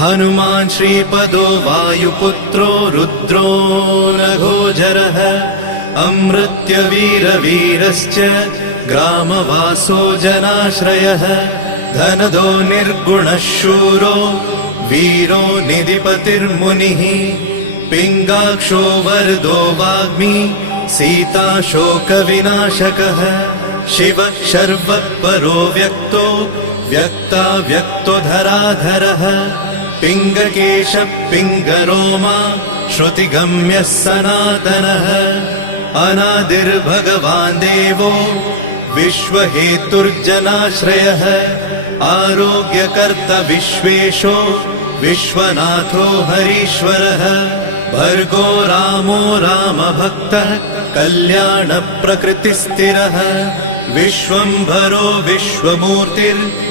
हनुमान् श्रीपदो वायुपुत्रो रुद्रो नघोजरः अमृत्यवीरवीरश्च ग्रामवासो जनाश्रयः धनदो निर्गुणः शूरो वीरो निधिपतिर्मुनिः पिङ्गाक्षो वरदो वाग्मी सीता शोकविनाशकः शिवः शर्वः परो व्यक्तो व्यक्तो धराधरः पिङ्गकेशः पिङ्गरोमा श्रुतिगम्यः सनातनः अनादिर्भगवान् देवो विश्वहेतुर्जनाश्रयः आरोग्यकर्ता विश्वेशो विश्वनाथो हरीश्वरः भर्गो रामो रामभक्तः कल्याणप्रकृतिस्थिरः विश्वम्भरो विश्वमूर्तिर्